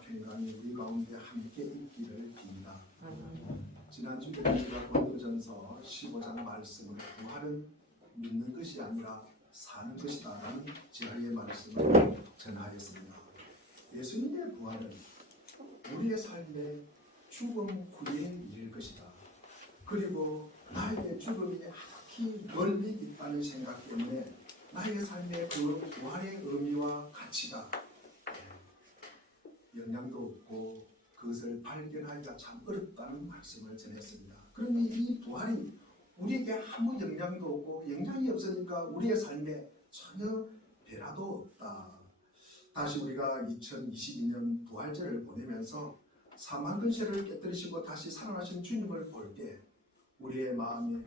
평강이 우리 가운데 함께 있기를 빕니다. 지난주에 우리가 고린도전서 15장 말씀을 부활은 믿는 것이 아니라 사는 것이다라는 지하의 말씀을 전하였습니다. 예수님의 부활은 우리의 삶의 죽음 후의 일일 것이다. 그리고 나에게 죽음이 하히 멀리 있다는 생각 때문에 나의 삶의 그 부활의 의미와 가치가 영향도 없고 그것을 발견하기가 참 어렵다는 말씀을 전했습니다. 그러니 이 부활이 우리에게 아무 영향도 없고 영향이 없으니까 우리의 삶에 전혀 변화도 없다. 다시 우리가 2022년 부활절을 보내면서 사망 근세를 깨뜨리시고 다시 살아나신 주님을 볼 때 우리의 마음에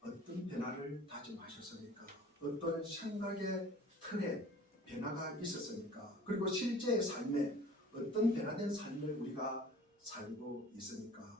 어떤 변화를 다짐하셨습니까? 어떤 생각의 틀에 변화가 있었습니까? 그리고 실제의 삶에 어떤 변화된 삶을 우리가 살고 있습니까?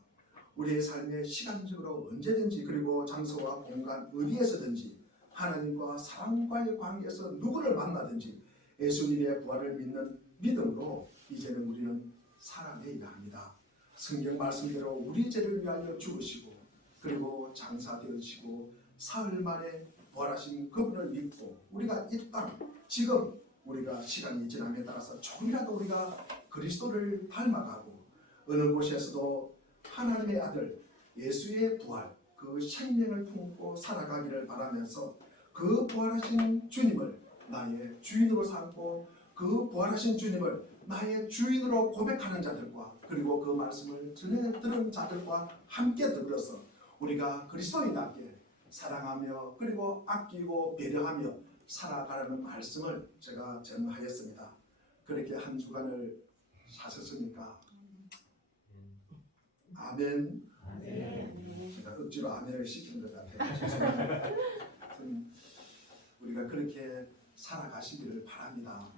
우리의 삶에 시간적으로 언제든지 그리고 장소와 공간 어디에서든지 하나님과 사람과의 관계에서 누구를 만나든지 예수님의 부활을 믿는 믿음으로 이제는 우리는 살아내야 합니다. 성경 말씀대로 우리 죄를 위하여 죽으시고 그리고 장사되시고 사흘 만에 부활하신 그분을 믿고 우리가 이 땅 지금 우리가 시간이 지남에 따라서 조금이라도 우리가 그리스도를 닮아가고 어느 곳에서도 하나님의 아들 예수의 부활 그 생명을 품고 살아가기를 바라면서 그 부활하신 주님을 나의 주인으로 삼고 그 부활하신 주님을 나의 주인으로 고백하는 자들과 그리고 그 말씀을 전해 들은 자들과 함께 더불어서 우리가 그리스도인답게 사랑하며 그리고 아끼고 배려하며 살아가라는 말씀을 제가 전하였습니다. 그렇게 한 주간을 사셨습니까? 아멘. 제가 억지로 아멘을 시킨 것 같아요. 우리가 그렇게 살아가시기를 바랍니다.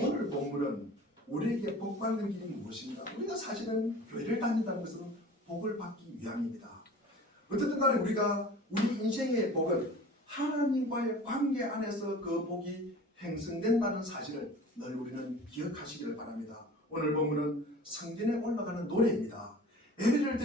오늘 본문은 우리에게 복 받는 길이 무엇인가? 우리가 사실은 교회를 다닌다는 것은 복을 받기 위함입니다. 어쨌든 간에 우리가 우리 인생의 복은 하나님과의 관계 안에서 그 복이 행성된다는 사실을 늘 우리는 기억하시기를 바랍니다. 오늘 본문은 성전에 올라가는 노래입니다. 예배를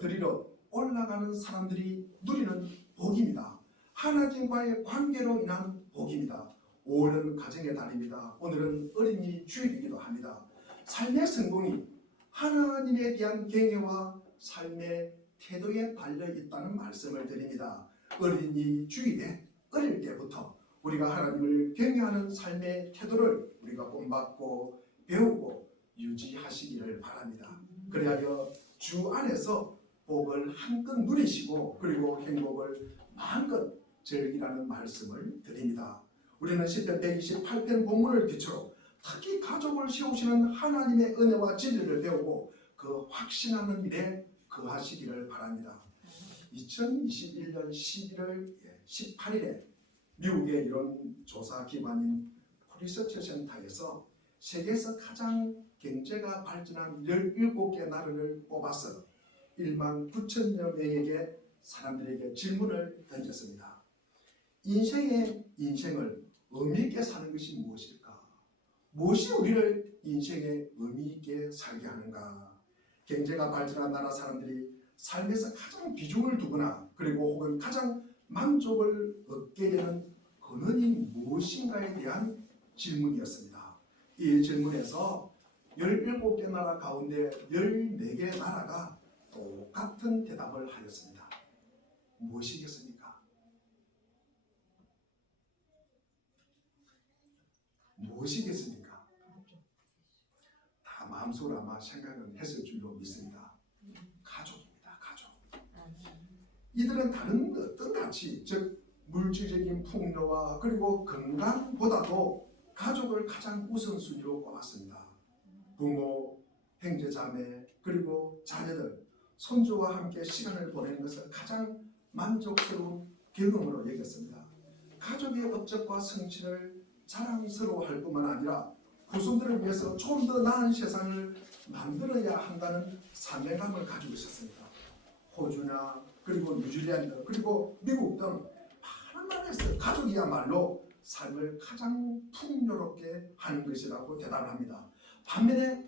드리러 올라가는 사람들이 누리는 복입니다. 하나님과의 관계로 인한 복입니다. 5월은 가정의 달입니다. 오늘은 어린이 주일이기도 합니다. 삶의 성공이 하나님에 대한 경외와 삶의 태도에 달려 있다는 말씀을 드립니다. 어린이 주일에 어릴 때부터 우리가 하나님을 경외하는 삶의 태도를 우리가 본받고 배우고 유지하시기를 바랍니다. 그래야 주 안에서 복을 한껏 누리시고 그리고 행복을 마음껏 즐기라는 말씀을 드립니다. 우리는 시편 128편 본문을 기초로 특히 가족을 세우시는 하나님의 은혜와 진리를 배우고 그 확신하는 일에 거하시기를 바랍니다. 2021년 11월 18일에 미국의 이론조사 기관인 프리서치 센터에서 세계에서 가장 경제가 발전한 17개 나라를 뽑아서 1만 9천여 명에게 사람들에게 질문을 던졌습니다. 인생을 의미 있게 사는 것이 무엇일까? 무엇이 우리를 인생에 의미 있게 살게 하는가? 경제가 발전한 나라 사람들이 삶에서 가장 비중을 두거나 그리고 혹은 가장 만족을 얻게 되는 근원이 무엇인가에 대한 질문이었습니다. 이 질문에서 17개 나라 가운데 14개 나라가 똑같은 대답을 하였습니다. 무엇이겠습니까? 무엇이겠습니까? 다 마음속으로 아마 생각은 했을 줄로 믿습니다. 가족입니다. 가족. 이들은 다른 어떤 가치, 즉 물질적인 풍요와 그리고 건강보다도 가족을 가장 우선순위로 꼽았습니다. 부모, 형제자매, 그리고 자녀들, 손주와 함께 시간을 보내는 것을 가장 만족스러운 경험으로 여겼습니다. 가족의 업적과 성취를 자랑스러워할 뿐만 아니라 후손들을 위해서 좀 더 나은 세상을 만들어야 한다는 사명감을 가지고 있었습니다. 호주나 그리고 뉴질랜드 그리고 미국 등 많은 나라에서 가족이야말로 삶을 가장 풍요롭게 하는 것이라고 대답합니다. 반면에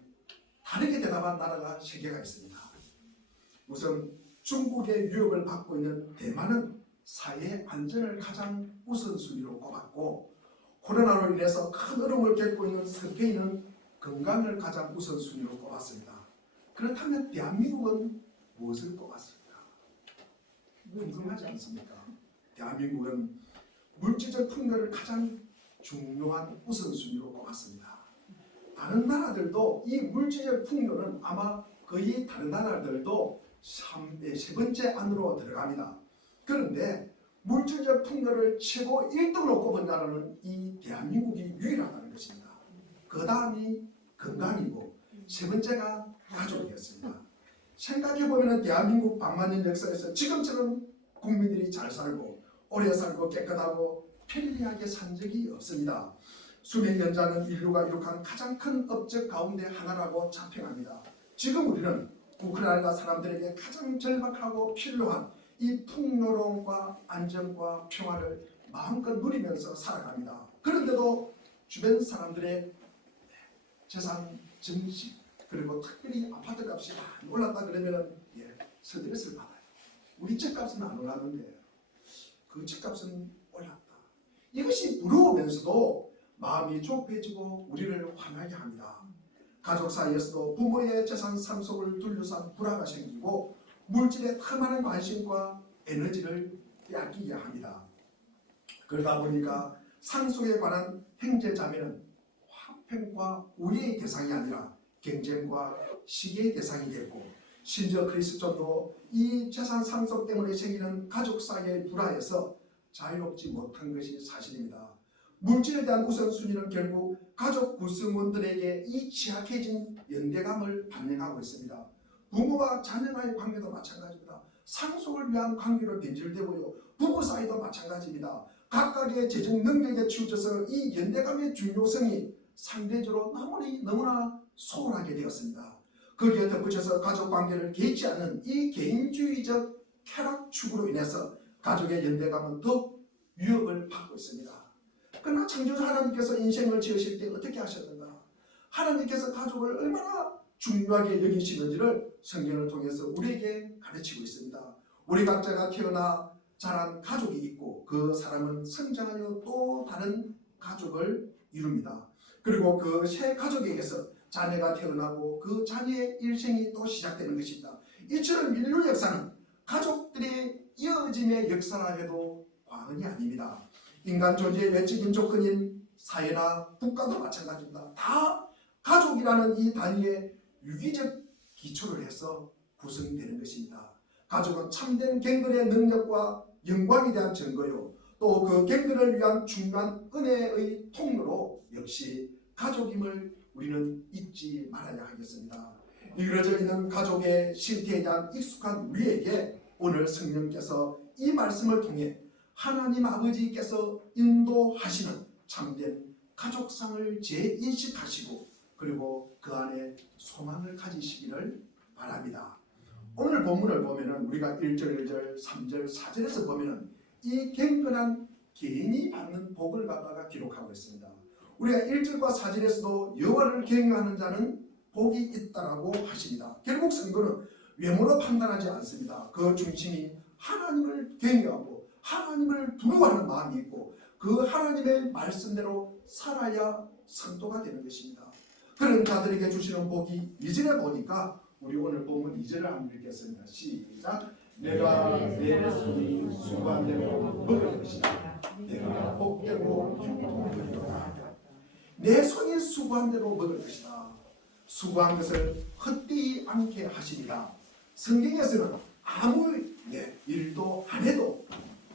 다르게 대답한 나라가 3개가 있습니다. 우선 중국의 유혹을 받고 있는 대만은 사회 안전을 가장 우선순위로 꼽았고, 코로나로 인해서 큰 어려움을 겪고 있는 스페인은 건강을 가장 우선순위로 꼽았습니다. 그렇다면 대한민국은 무엇을 꼽았습니까? 궁금하지 않습니까? 대한민국은 물질적 풍요를 가장 중요한 우선순위로 꼽았습니다. 다른 나라들도 이 물질적 풍요는 아마 거의 다른 나라들도 세 번째 안으로 들어갑니다. 그런데 물질적 풍요를 최고 1등으로 꼽은 나라는 이 대한민국이 유일하다는 것입니다. 그 다음이 건강이고 세 번째가 가족이었습니다. 생각해보면 대한민국 100만 년 역사에서 지금처럼 국민들이 잘 살고 오래 살고 깨끗하고 편리하게 산 적이 없습니다. 수명 연장은 인류가 이룩한 가장 큰 업적 가운데 하나라고 자평합니다. 지금 우리는 우크라이나 사람들에게 가장 절박하고 필요한 이 풍요로움과 안정과 평화를 마음껏 누리면서 살아갑니다. 그런데도 주변 사람들의 재산 증식 그리고 특별히 아파트 값이 많이 올랐다 그러면 스트레스를 받아요. 우리 집값은 안 올랐는데 그 집값은 올랐다. 이것이 부러우면서도 마음이 조급해지고 우리를 화나게 합니다. 가족 사이에서도 부모의 재산 상속을 둘러싼 불화가 생기고 물질에 더 많은 관심과 에너지를 빼앗기게 합니다. 그러다 보니까 상속에 관한 형제자매는 화평과 우애의 대상이 아니라 경쟁과 시기의 대상이 됐고, 심지어 그리스도도 이 재산 상속 때문에 생기는 가족 사이의 불화에서 자유롭지 못한 것이 사실입니다. 물질에 대한 우선순위는 결국 가족 구성원들에게 이 취약해진 연대감을 반영하고 있습니다. 부모와 자녀와의 관계도 마찬가지입니다. 상속을 위한 관계로 변질되고요. 부부 사이도 마찬가지입니다. 각각의 재정 능력에 치우쳐서 이 연대감의 중요성이 상대적으로 너무나 소홀하게 되었습니다. 거기에 덧붙여서 가족관계를 개의치 않는 이 개인주의적 쾌락 추구로 인해서 가족의 연대감은 더욱 위협을 받고 있습니다. 그러나 창조자 하나님께서 인생을 지으실 때 어떻게 하셨는가? 하나님께서 가족을 얼마나 중요하게 여기시는지를 성경을 통해서 우리에게 가르치고 있습니다. 우리 각자가 태어나 자란 가족이 있고 그 사람은 성장하여 또 다른 가족을 이룹니다. 그리고 그 새 가족에게서 자녀가 태어나고 그 자녀의 일생이 또 시작되는 것입니다. 이처럼 인류 역사는 가족들의 이어짐의 역사라 해도 과언이 아닙니다. 인간 존재의 외적인 조건인 사회나 국가도 마찬가지입니다. 다 가족이라는 이 단위의 유기적 기초를 해서 구성되는 것입니다. 가족은 참된 갱근의 능력과 영광에 대한 증거요, 또 그 갱근을 위한 중요한 은혜의 통로로 역시 가족임을 우리는 잊지 말아야 하겠습니다. 이루어져 있는 가족의 실태에 대한 익숙한 우리에게 오늘 성령께서 이 말씀을 통해 하나님 아버지께서 인도하시는 참된 가족상을 재인식하시고 그리고 그 안에 소망을 가지시기를 바랍니다. 오늘 본문을 보면은 우리가 1절, 1절, 3절, 4절에서 보면은 이 경건한 개인이 받는 복을 갖다가 기록하고 있습니다. 우리가 1절과 4절에서도 여호와를 경외하는 자는 복이 있다라고 하십니다. 결국 성도는 외모로 판단하지 않습니다. 그 중심이 하나님을 경외하고 하나님을 두려워하는 마음이 있고 그 하나님의 말씀대로 살아야 성도가 되는 것입니다. 그런 자들에게 주시는 복이 2절에 보니까 우리 오늘 본문 2절을 한번 읽겠습니다. 시작. 내가 내 손이 수고한 대로 먹을 것이다. 내가 복되고 형통하리로다. 내 손이 수고한 대로 먹을 것이다. 수고한 것을 헛되이 않게 하십니다. 성경에서는 아무 일도 안 해도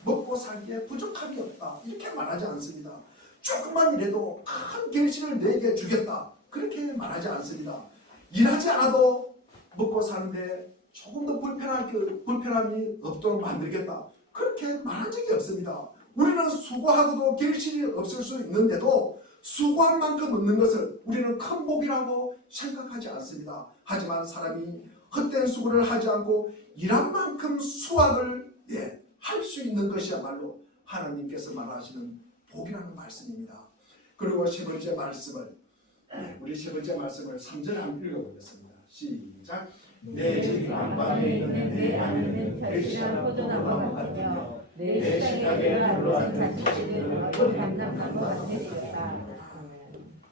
먹고 살기에 부족함이 없다 이렇게 말하지 않습니다. 조금만 일해도 큰 결실을 내게 주겠다 그렇게 말하지 않습니다. 일하지 않아도 먹고 사는데 조금 더 불편함이 없도록 만들겠다 그렇게 말한 적이 없습니다. 우리는 수고하고도 결실이 없을 수 있는데도 수고한 만큼 얻는 것을 우리는 큰 복이라고 생각하지 않습니다. 하지만 사람이 헛된 수고를 하지 않고 일한 만큼 수확을 할 수 있는 것이야말로 하나님께서 말하시는 복이라는 말씀입니다. 그리고 세 번째 말씀을 우리 세 번째 말씀을 3절에 한번 읽어보겠습니다. 시작. 내 집 안방에 있는 내 아내는 결실한 포도나무와 같으며 내 식탁에 둘러앉은 자식들은 꿀 담당한 것 같으리라.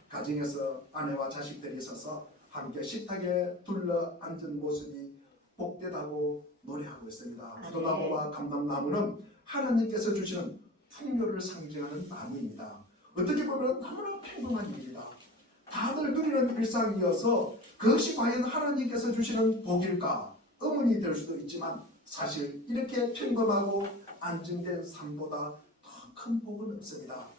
가정에서 아내와 자식들이 있어서 함께 식탁에 둘러 앉은 모습이 복되다고 노래하고 있습니다. 포도나무와 감람나무는 하나님께서 주시는 풍요를 상징하는 나무입니다. 어떻게 보면 너무나 평범한 일입니다. 다들 누리는 일상이어서 그것이 과연 하나님께서 주시는 복일까 의문이 될 수도 있지만 사실 이렇게 평범하고 안정된 삶보다 더 큰 복은 없습니다.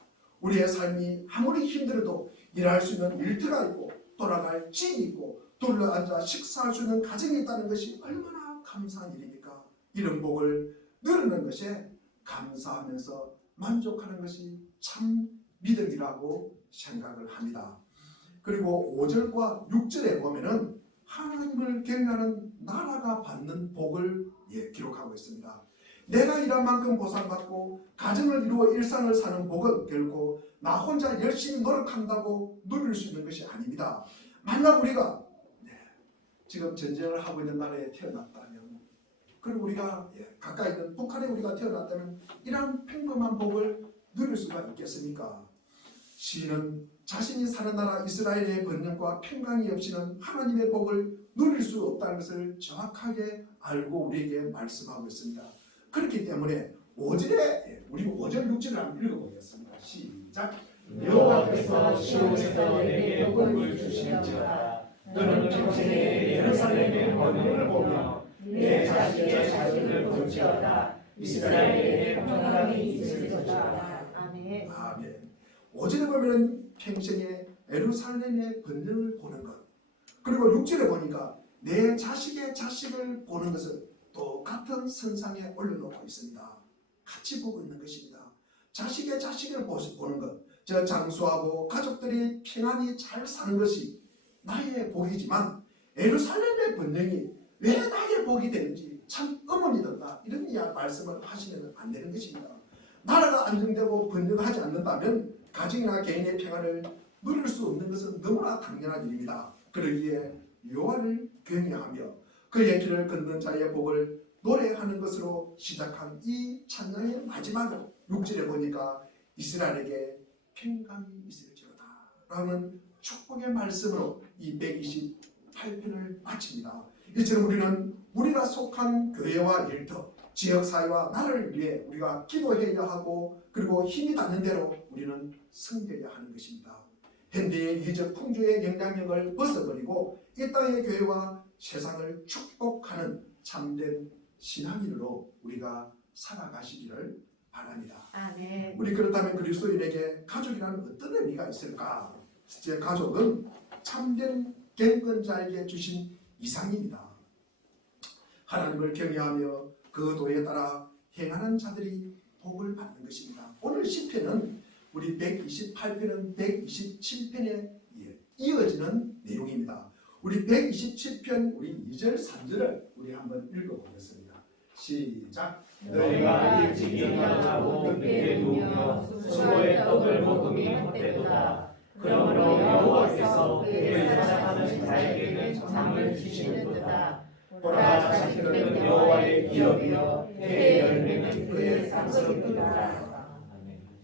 우리의 삶이 아무리 힘들어도 일할 수 있는 일터가 있고 돌아갈 집이 있고 둘러앉아 식사할 수 있는 가정이 있다는 것이 얼마나 감사한 일입니까? 이런 복을 누리는 것에 감사하면서 만족하는 것이 참 믿음이라고 생각을 합니다. 그리고 5절과 6절에 보면은 하나님을 경외하는 나라가 받는 복을 기록하고 있습니다. 내가 일한 만큼 보상받고 가정을 이루어 일상을 사는 복은 결코 나 혼자 열심히 노력한다고 누릴 수 있는 것이 아닙니다. 만약 우리가 지금 전쟁을 하고 있는 나라에 태어났다면, 그리고 우리가 가까이 있는 북한에 우리가 태어났다면 이런 평범한 복을 누릴 수가 있겠습니까? 시인은 자신이 사는 나라 이스라엘의 번영과 평강이 없이는 하나님의 복을 누릴 수 없다는 것을 정확하게 알고 우리에게 말씀하고 있습니다. 그렇기 때문에 5절에 우리 5절 6절을 한번 읽어보겠습니다. 시작. 여호와께서 시온에서 내게 복을 주시는지라. 너는 평생에 예루살렘의 번영을 보며 내 자식의 자식을 볼지어다. 이스라엘에게 평강이 있을지어다. 아멘. 아멘. 5절에 보면 평생에 예루살렘의 번영을 보는 것, 그리고 6절에 보니까 내 자식의 자식을 보는 것을 똑같은 선상에 올려놓고 있습니다. 같이 보고 있는 것입니다. 자식의 자식을 보는 것, 저 장수하고 가족들이 평안히 잘 사는 것이 나의 복이지만 예루살렘의 번영이 왜 나의 복이 되는지 참 의문이 든다, 이런 말씀을 하시면 안 되는 것입니다. 나라가 안정되고 번영하지 않는다면 가정이나 개인의 평안을 누릴 수 없는 것은 너무나 당연한 일입니다. 그러기에 여호와를 경외하며 그의 길을 걷는 자의 복을 노래하는 것으로 시작한 이 찬양의 마지막으로 6절에 보니까 이스라엘에게 평강이 있을지어다 라는 축복의 말씀으로 이 128편을 마칩니다. 이처럼 우리는 우리가 속한 교회와 일터, 지역사회와 나라를 위해 우리가 기도해야 하고, 그리고 힘이 닿는 대로 우리는 섬겨야 하는 것입니다. 현대의 이적 풍조의 영향력을 벗어버리고 이 땅의 교회와 세상을 축복하는 참된 신앙인으로 우리가 살아가시기를 바랍니다. 아멘. 우리 그렇다면 그리스도인에게 가족이라는 어떤 의미가 있을까? 제 가족은 참된 경건자에게 주신 이상입니다. 하나님을 경외하며 그 도에 따라 행하는 자들이 복을 받는 것입니다. 오늘 시편은 우리 128편은 127편에 이어지는 내용입니다. 우리 127편 우리 2절 3절을 우리 한번 읽어보겠습니다. 시작. 너희가 일찍 일어나고 늦게 누우며 수고의 떡을 먹음이 헛되도다. 그러므로 여호와께서 그의 사랑하는 자에게는 잠을 주시는도다. 보라, 자식들은 여호와의 기업이요 그의 열매는 그의 상속이니라.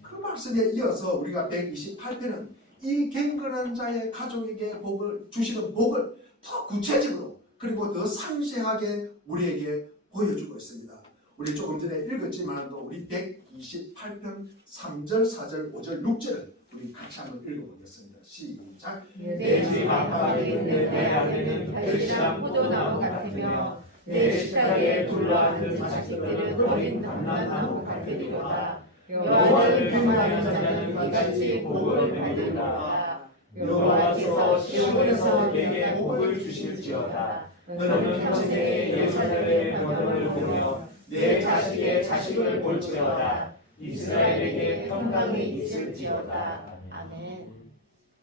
그 말씀에 이어서 우리가 128편은 이 경건한 자의 가족에게 복을 주시는 복을 더 구체적으로 그리고 더 상세하게 우리에게 보여주고 있습니다. 우리 조금 전에 읽었지만도 우리 128편 3절, 4절, 5절, 6절을 우리 같이 한번 읽어보겠습니다. 시작. 내 집 안방에 있는 내 아내는 결실한 포도나무 같으며 내 식탁에 둘러앉은 자식들은 어린 감람나무 같으리로다. 여호와를 경외하는 자는 이같이 복을 받으리로다. 여호와께서 시온에서 내게 복을 주실지어다. 너는 평생에 예루살렘의 번영을 보며 내 자식의 자식을 볼지어다. 이스라엘에게 평강이 있을지어다. 아멘.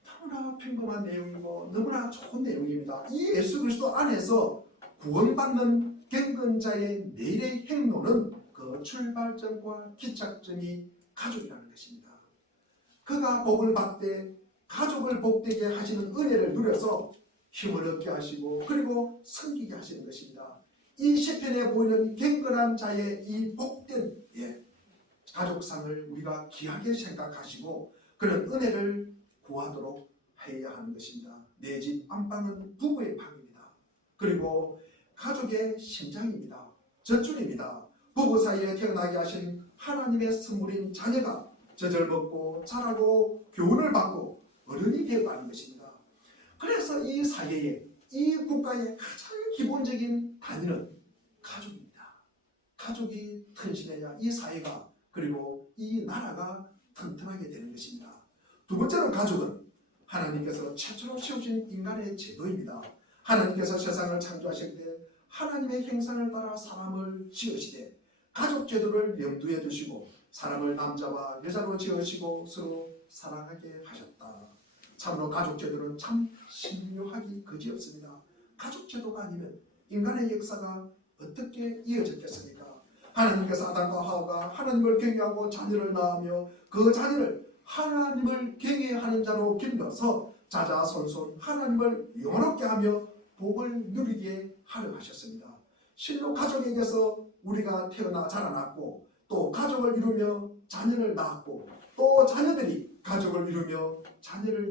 너무나 평범한 내용이고 너무나 좋은 내용입니다. 이 예수 그리스도 안에서 구원받는 경건자의 내일의 행로는 그 출발점과 기착점이 가족이라는 것입니다. 그가 복을 받되 가족을 복되게 하시는 은혜를 누려서 힘을 얻게 하시고 그리고 섬기게 하시는 것입니다. 이 시편에 보이는 경건한 자의 이 복된 가족상을 우리가 귀하게 생각하시고 그런 은혜를 구하도록 해야 하는 것입니다. 내 집 안방은 부부의 방입니다. 그리고 가족의 심장입니다. 젖줄입니다. 부부 사이에 태어나게 하신 하나님의 선물인 자녀가 젖을 먹고 자라고 교훈을 받고 어른이 되어가는 것입니다. 그래서 이 사회에 이 국가의 가장 기본적인 단위는 가족입니다. 가족이 튼실해야 이 사회가 그리고 이 나라가 튼튼하게 되는 것입니다. 두 번째로 가족은 하나님께서 최초로 세우신 인간의 제도입니다. 하나님께서 세상을 창조하실 때 하나님의 형상을 따라 사람을 지으시되 가족 제도를 염두에 두시고 사람을 남자와 여자로 지으시고 서로 사랑하게 하셨다. 참으로 가족 제도는 참 신묘하기 그지없습니다. 가족 제도가 아니면 인간의 역사가 어떻게 이어졌겠습니까? 하나님께서 아담과 하와가 하나님을 경외하고 자녀를 낳으며 그 자녀를 하나님을 경외하는 자로 길러서 자자손손 하나님을 영원롭게 하며 복을 누리게 하려 하셨습니다. 실로 가족에게서 우리가 태어나 자라났고 또 가족을 이루며 자녀를 낳았고 또 자녀들이 가족을 이루며 자녀를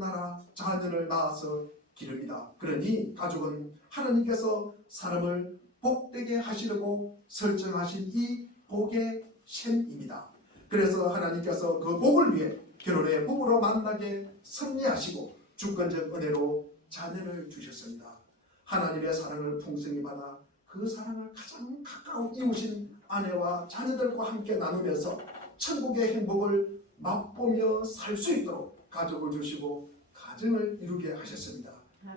낳아서 기릅니다. 그러니 가족은 하나님께서 사람을 복되게 하시려고 설정하신 이 복의 셈입니다. 그래서 하나님께서 그 복을 위해 결혼의 부부로 만나게 섭리하시고 주권적 은혜로 자녀를 주셨습니다. 하나님의 사랑을 풍성히 받아 그 사랑을 가장 가까운 이웃인 아내와 자녀들과 함께 나누면서 천국의 행복을 맛보며 살 수 있도록 가족을 주시고 가정을 이루게 하셨습니다.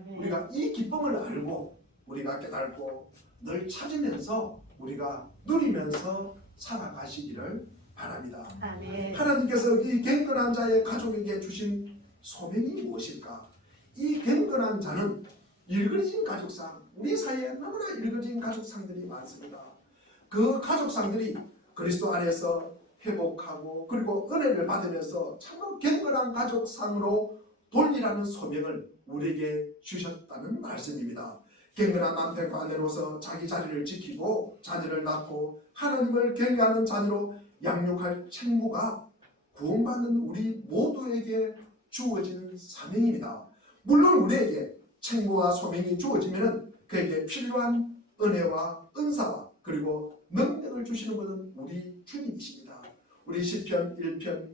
우리가 이 기쁨을 알고 우리가 깨닫고 늘 찾으면서 우리가 누리면서 살아가시기를 바랍니다. 하나님께서 이 경건한 자의 가족에게 주신 소명이 무엇일까? 이 경건한 자는 일그러진 가족상, 우리 사회에 너무나 일그러진 가족상들이 많습니다. 그 가족상들이 그리스도 안에서 회복하고 그리고 은혜를 받으면서 참으로 경건한 가족상으로 돌리라는 소명을 우리에게 주셨다는 말씀입니다. 경건한 남편과 아내로서 자기 자리를 지키고 자녀를 낳고 하나님을 경외하는 자녀로 양육할 책무가 구원받는 우리 모두에게 주어지는 사명입니다. 물론 우리에게 책무와 소명이 주어지면 그에게 필요한 은혜와 은사와 그리고 능력을 주시는 분은 우리 주님이십니다. 우리 시편 1편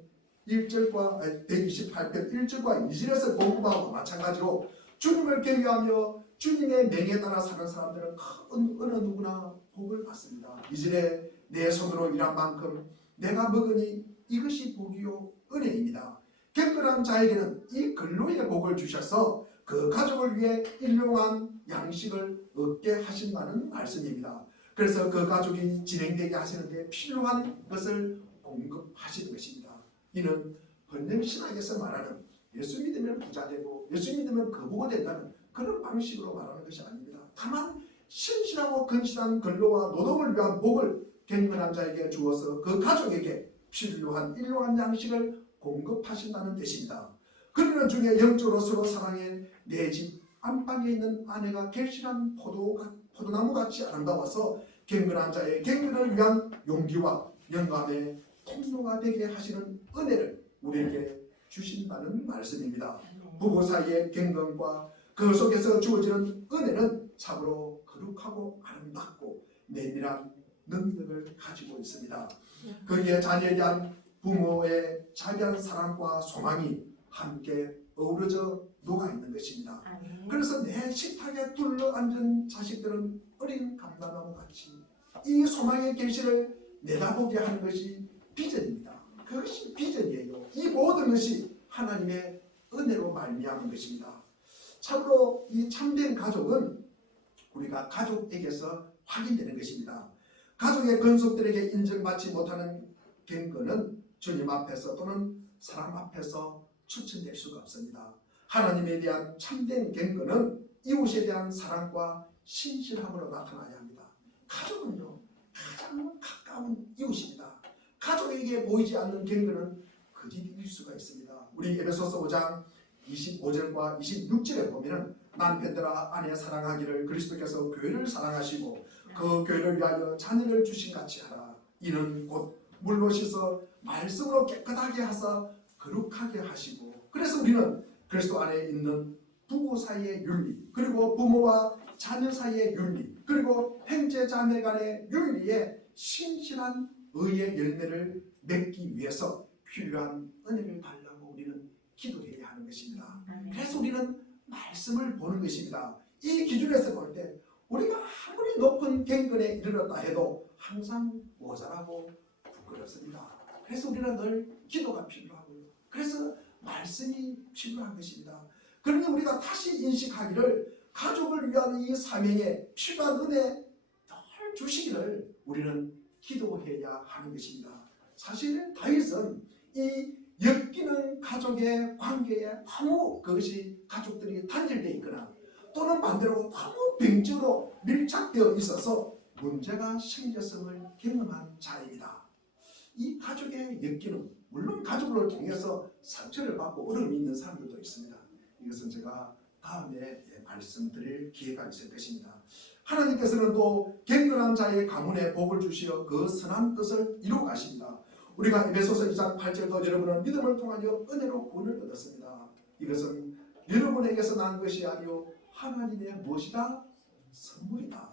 1절과 128편 1절과 2절에서 공부하고 마찬가지로 주님을 경외하며 주님의 명에 따라 사는 사람들은 어느 누구나 복을 받습니다. 2절에 내 손으로 일한 만큼 내가 먹으니 이것이 복이요 은혜입니다. 경건한 자에게는 이 근로의 복을 주셔서 그 가족을 위해 일용한 양식을 얻게 하신다는 말씀입니다. 그래서 그 가족이 진행되게 하시는데 필요한 것을 공급하시는 것입니다. 이는 번영신학에서 말하는 예수 믿으면 부자 되고 예수 믿으면 거부가 된다는 그런 방식으로 말하는 것이 아닙니다. 다만 신실하고 근실한 근로와 노동을 위한 복을 경건한 자에게 주어서 그 가족에게 필요한 일용한 양식을 공급하신다는 뜻입니다. 그러는 중에 영적으로 서로 사랑해 내 집 안방에 있는 아내가 결실한 포도나무 같이 아름다워서 경건한 자의 경건을 위한 용기와 영감의 통로가 되게 하시는 은혜를 우리에게 주신다는 말씀입니다. 부부 사이의 경건과 그 속에서 주어지는 은혜는 참으로 거룩하고 아름답고 내밀한 능력을 가지고 있습니다. 거기에 자녀에 대한 부모의 자비한 사랑과 소망이 함께 어우러져 녹아있는 것입니다. 그래서 내 식탁에 둘러앉은 자식들은 어린 감람나무 같이 이 소망의 계시를 내다보게 하는 것이 비전입니다. 그것이 비전이에요. 이 모든 것이 하나님의 은혜로 말미암은 것입니다. 참으로 이 참된 가족은 우리가 가족에게서 확인되는 것입니다. 가족의 건속들에게 인정받지 못하는 경건은 주님 앞에서 또는 사람 앞에서 추천될 수가 없습니다. 하나님에 대한 참된 경건은 이웃에 대한 사랑과 신실함으로 나타나야 합니다. 가족은요 가장 가까운 이웃입니다. 가족에게 보이지 않는 경건은 거짓일 수가 있습니다. 우리 에베소서 5장 25절과 26절에 보면 남편들아 아내 사랑하기를 그리스도께서 교회를 사랑하시고 그 교회를 위하여 자녀를 주신 같이 하라. 이는 곧 물로 씻어 말씀으로 깨끗하게 하사 거룩하게 하시고. 그래서 우리는 그리스도 안에 있는 부부 사이의 윤리, 그리고 부모와 자녀 사이의 윤리, 그리고 형제 자매 간의 윤리에 신실한 의의 열매를 맺기 위해서 필요한 은혜를 달라고 우리는 기도해야 하는 것입니다. 그래서 우리는 말씀을 보는 것입니다. 이 기준에서 볼 때 우리가 아무리 높은 경건에 이르렀다 해도 항상 모자라고 부끄럽습니다. 그래서 우리는 늘 기도가 필요하고요. 그래서 말씀이 필요한 것입니다. 그러니 우리가 다시 인식하기를 가족을 위한 이 사명에 필요한 은혜 늘 주시기를 우리는 기도해야 하는 것입니다. 사실 다윗은 이 엮이는 가족의 관계에 너무 그것이 가족들이 단절되어 있거나 또는 반대로 너무 병적으로 밀착되어 있어서 문제가 생겼음을 경험한 자입니다. 이 가족의 엮이는 물론 가족을 통해서 상처를 받고 어려움이 있는 사람들도 있습니다. 이것은 제가 다음에 말씀드릴 기회가 있을 것입니다. 하나님께서는 또 경건한 자의 가문에 복을 주시어 그 선한 뜻을 이루어 가십니다. 우리가 에베소서 2장 8절도 여러분은 믿음을 통하여 은혜로 구원을 얻었습니다. 이것은 여러분에게서 난 것이 아니요 하나님의 무엇이다? 선물이다.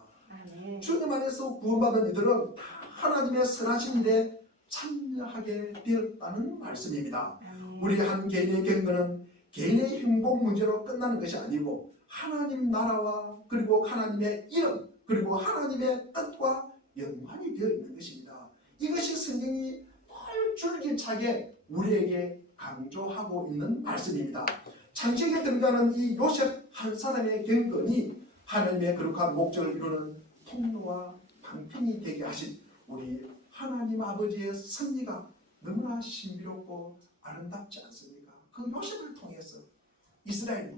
주님 안에서 구원받은 이들은 다 하나님의 선하신 일에 참여하게 되었다는 말씀입니다. 우리 한 개인의 경건은 개인의 행복 문제로 끝나는 것이 아니고 하나님 나라와 그리고 하나님의 이름 그리고 하나님의 뜻과 연관이 되어 있는 것입니다. 이것이 성경이 늘 줄기차게 우리에게 강조하고 있는 말씀입니다. 창세기에 들어가는 이 요셉 한 사람의 경건이 하나님의 거룩한 목적을 이루는 통로와 방편이 되게 하신 우리 하나님 아버지의 섭리가 너무나 신비롭고 아름답지 않습니까? 그 요셉을 통해서 이스라엘이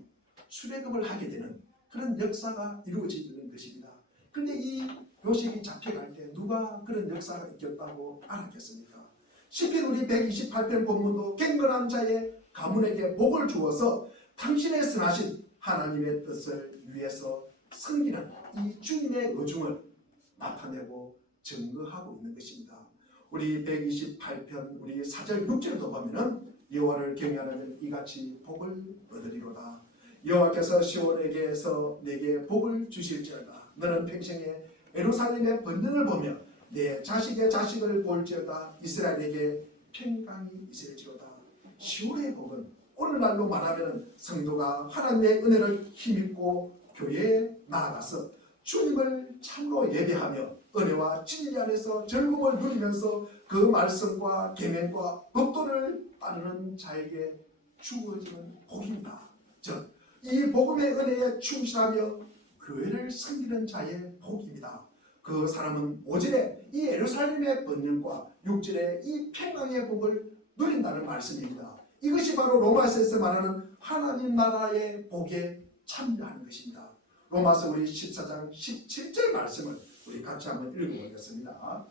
출애굽을 하게 되는 그런 역사가 이루어지는 것입니다. 그런데 이 요셉이 잡혀갈 때 누가 그런 역사가 있겠다고 알았겠습니까? 시편 우리 128편 본문도 경건한 자의 가문에게 복을 주어서 당신의 선하신 하나님의 뜻을 위해서 섬기는 이 주님의 의중을 나타내고 증거하고 있는 것입니다. 우리 128편 우리 4절 6절도 보면은 여호와를 경외하는 이같이 복을 얻으리로다. 여호와께서 시온에게서 내게 복을 주실지어다. 너는 평생에 예루살렘의 번영을 보며 내 자식의 자식을 볼지어다. 이스라엘에게 평강이 있을지어다. 시온의 복은 오늘날로 말하면 성도가 하나님의 은혜를 힘입고 교회에 나아가서 주님을 참으로 예배하며 은혜와 진리 안에서 즐거움을 누리면서 그 말씀과 계명과 법도를 따르는 자에게 주어지는 복입니다. 즉, 이 복음의 은혜에 충실하며 교회를 섬기는 자의 복입니다. 그 사람은 5절에 이 예루살렘의 번영과 6절에 이 평강의 복을 누린다는 말씀입니다. 이것이 바로 로마서에서 말하는 하나님 나라의 복에 참여하는 것입니다. 로마서 우리 14장 17절 말씀을 우리 같이 한번 읽어보겠습니다.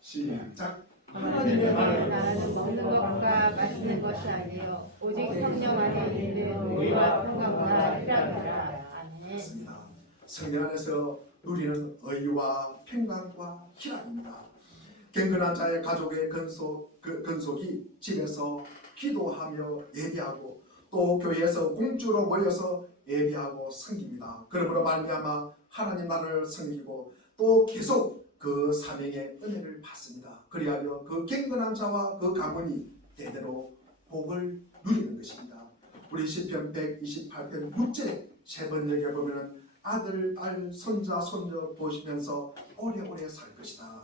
시작. 하나님의 나라는 먹는 것과 마시는 것이 아니요 오직 성령 안에 있는 의와 평강과 희락이라. 아멘. 맞습니다. 성령 안에서 누리는 의와 평강과 희락입니다. 경건한 자의 가족의 근속이 집에서 기도하며 예배하고 또 교회에서 공주로 모여서 예배하고 섬깁니다. 그러므로 말미암아 하나님 나라를 섬기고 또 계속 그 사명의 은혜를 받습니다. 그리하여 그 경건한 자와 그 가문이 대대로 복을 누리는 것입니다. 우리 시편 128편 6절에 세 번 얘기해보면 아들, 딸, 손자, 손녀 보시면서 오래오래 살 것이다.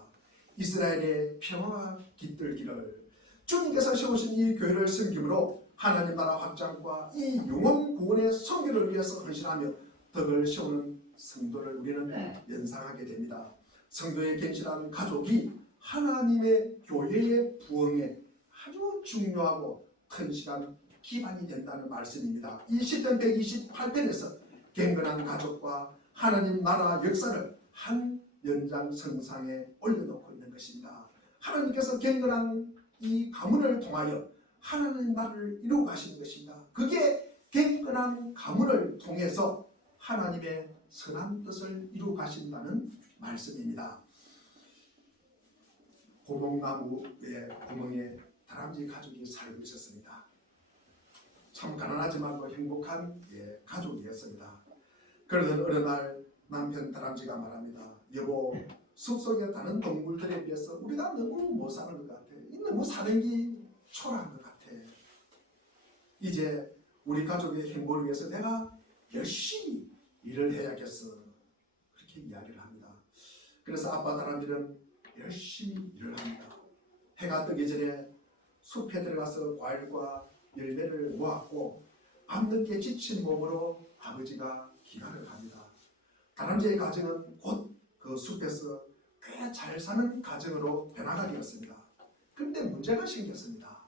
이스라엘의 평화가 깃들기를. 주님께서 세우신 이 교회를 섬김으로 하나님 나라 확장과 이 영혼 구원의 선교를 위해서 헌신하며 덕을 세우는 성도를 우리는 연상하게 됩니다. 성도의 견실한 가족이 하나님의 교회의 부흥에 아주 중요하고 튼실한 기반이 된다는 말씀입니다. 이 시편 128편에서 경건한 가족과 하나님 나라 역사를 한 연장선상에 올려놓고 있는 것입니다. 하나님께서 경건한 이 가문을 통하여 하나님 나라를 이루어 가시는 것입니다. 그게 갱끈한 가문을 통해서 하나님의 선한 뜻을 이루 가신다는 말씀입니다. 고목나무의 구멍에 다람쥐 가족이 살고 있었습니다. 참 가난하지만 행복한 가족이었습니다. 그러던 어느 날 남편 다람쥐가 말합니다. 여보, 숲속에 다른 동물들에 비해서 우리가 너무 못 사는 것 같아. 너무 사는 게 초라한 것 같아. 이제 우리 가족의 행복을 위해서 내가 열심히 일을 해야겠어. 그렇게 이야기를 합니다. 그래서 아빠 다람쥐는 열심히 일을 합니다. 해가 뜨기 전에 숲에 들어가서 과일과 열매를 모았고 밤늦게 지친 몸으로 아버지가 귀가를 합니다. 다람쥐의 가정은 곧 그 숲에서 꽤 잘 사는 가정으로 변화가 되었습니다. 그런데 문제가 생겼습니다.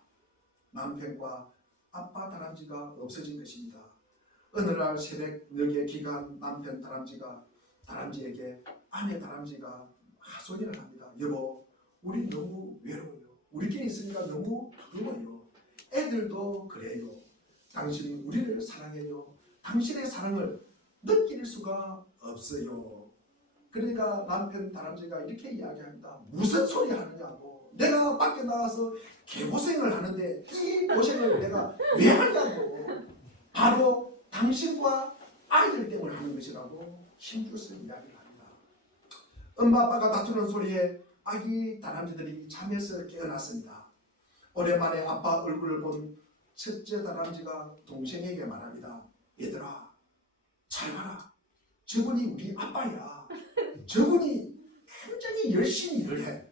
남편과 아빠 다람쥐가 없어진 것입니다. 어느 날 새벽 늦게 기간 남편 다람쥐가 다람쥐에게 아내 다람쥐가 하소연을 합니다. 여보, 우리 너무 외로워요. 우리끼리 있으니까 너무 두려워요. 애들도 그래요. 당신 우리를 사랑해요. 당신의 사랑을 느낄 수가 없어요. 그러니까 남편 다람쥐가 이렇게 이야기합니다. 무슨 소리 하느냐고. 내가 밖에 나가서 개고생을 하는데 이 고생을 내가 왜 하냐고. 바로 당신과 아이들 때문에 하는 것이라고 힘줘서 이야기를 합니다. 엄마 아빠가 다투는 소리에 아기 다람쥐들이 잠에서 깨어났습니다. 오랜만에 아빠 얼굴을 본 첫째 다람쥐가 동생에게 말합니다. 얘들아, 잘 봐라. 저분이 우리 아빠야. 저분이 굉장히 열심히 일을 해.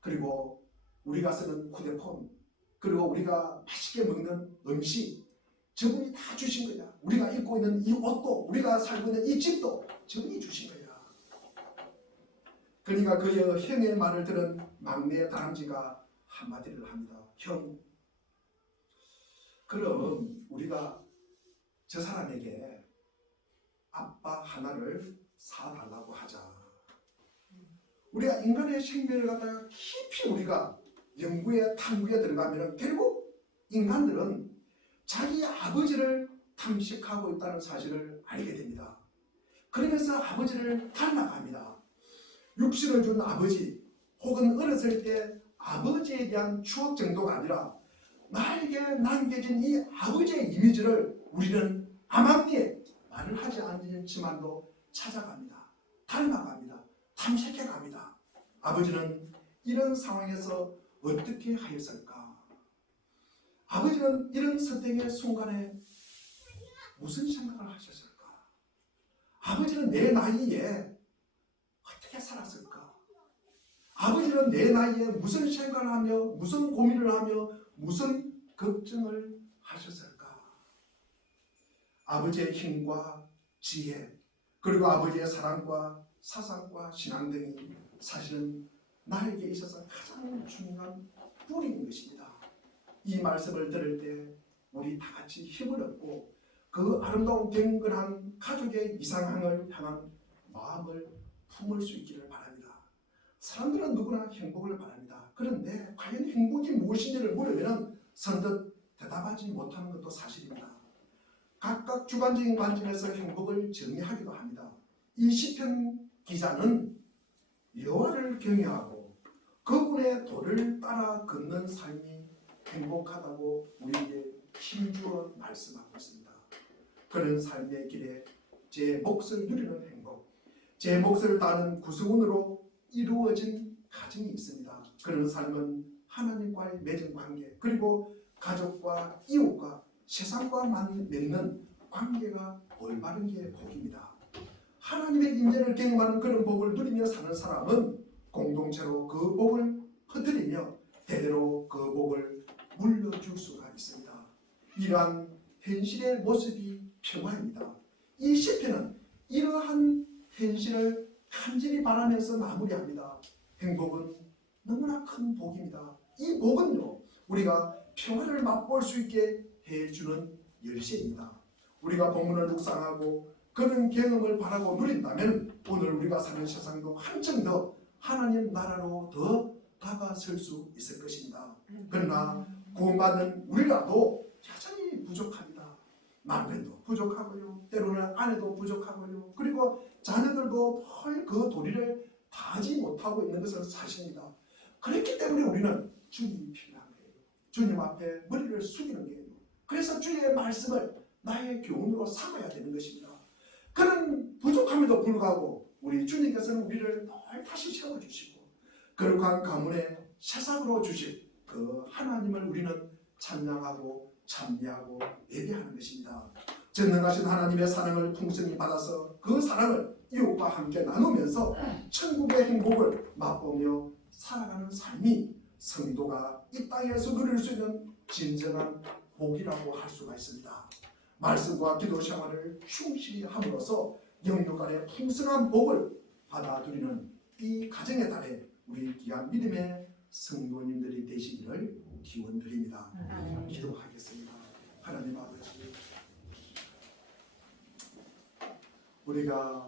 그리고 우리가 쓰는 휴대폰, 그리고 우리가 맛있게 먹는 음식, 저분이 다 주신 거야. 우리가 입고 있는 이 옷도, 우리가 살고 있는 이 집도 저분이 주신 거야. 그러니까 그 형의 말을 들은 막내 다람쥐가 한마디를 합니다. 형, 그럼 우리가 저 사람에게 아빠 하나를 사달라고 하자. 우리가 인간의 생명을 갖다가 깊이 우리가 연구에 탐구에 들어가면 결국 인간들은 자기 아버지를 탐식하고 있다는 사실을 알게 됩니다. 그러면서 아버지를 닮아갑니다. 육신을 준 아버지 혹은 어렸을 때 아버지에 대한 추억 정도가 아니라 나에게 남겨진 이 아버지의 이미지를 우리는 암암리에 말을 하지 않지만도 찾아갑니다. 닮아갑니다. 탐색해갑니다. 아버지는 이런 상황에서 어떻게 하였을까? 아버지는 이런 선택의 순간에 무슨 생각을 하셨을까? 아버지는 내 나이에 어떻게 살았을까? 아버지는 내 나이에 무슨 생각을 하며 무슨 고민을 하며 무슨 걱정을 하셨을까? 아버지의 힘과 지혜 그리고 아버지의 사랑과 사상과 신앙 등이 사실은 나에게 있어서 가장 중요한 뿌리인 것입니다. 이 말씀을 들을 때 우리 다 같이 힘을 얻고 그 아름다운 경건한 가족의 이상향을 향한 마음을 품을 수 있기를 바랍니다. 사람들은 누구나 행복을 바랍니다. 그런데 과연 행복이 무엇인지를 물으면 선뜻 대답하지 못하는 것도 사실입니다. 각각 주관적인 관점에서 행복을 정의하기도 합니다. 이 시편 기자는 여호와를 경외하고 그분의 도를 따라 걷는 삶이 행복하다고 우리에게 힘주어 말씀하고 있습니다. 그런 삶의 길에 제 몫을 누리는 행복, 제 몫을 따는 구성원으로 이루어진 가정이 있습니다. 그런 삶은 하나님과의 맺은 관계 그리고 가족과 이웃과 세상과 맺는 관계가 올바른 게 복입니다. 하나님의 인재를 경험하는 그런 복을 누리며 사는 사람은 공동체로 그 복을 퍼뜨리며 대대로 그 복을 물려줄 수가 있습니다. 이러한 현실의 모습이 평화입니다. 이 시편은 이러한 현실을 간절히 바라면서 마무리합니다. 행복은 너무나 큰 복입니다. 이 복은요, 우리가 평화를 맛볼 수 있게 해주는 열쇠입니다. 우리가 본문을 묵상하고 그런 경험을 바라고 누린다면 오늘 우리가 사는 세상도 한층 더 하나님 나라로 더 다가설 수 있을 것입니다. 그러나 구원받는 우리라도 여전히 부족합니다. 남편도 부족하고요. 때로는 아내도 부족하고요. 그리고 자녀들도 헐 그 도리를 다하지 못하고 있는 것은 사실입니다. 그렇기 때문에 우리는 주님이 필요한 거예요. 주님 앞에 머리를 숙이는 거예요. 그래서 주의 말씀을 나의 교훈으로 삼아야 되는 것입니다. 그런 부족함에도 불구하고 우리 주님께서는 우리를 늘 다시 세워주시고 거룩한 가문의 새싹으로 주신 그 하나님을 우리는 찬양하고 찬미하고 예배하는 것입니다. 전능하신 하나님의 사랑을 풍성히 받아서 그 사랑을 이웃과 함께 나누면서 천국의 행복을 맛보며 살아가는 삶이 성도가 이 땅에서 누릴 수 있는 진정한 복이라고 할 수가 있습니다. 말씀과 기도 생활을 충실히 함으로써 영육 간의 풍성한 복을 받아들이는 이 가정의 달에 우리 귀한 믿음의 성도님들이 되시기를 기원드립니다. 기도하겠습니다. 하나님 아버지, 우리가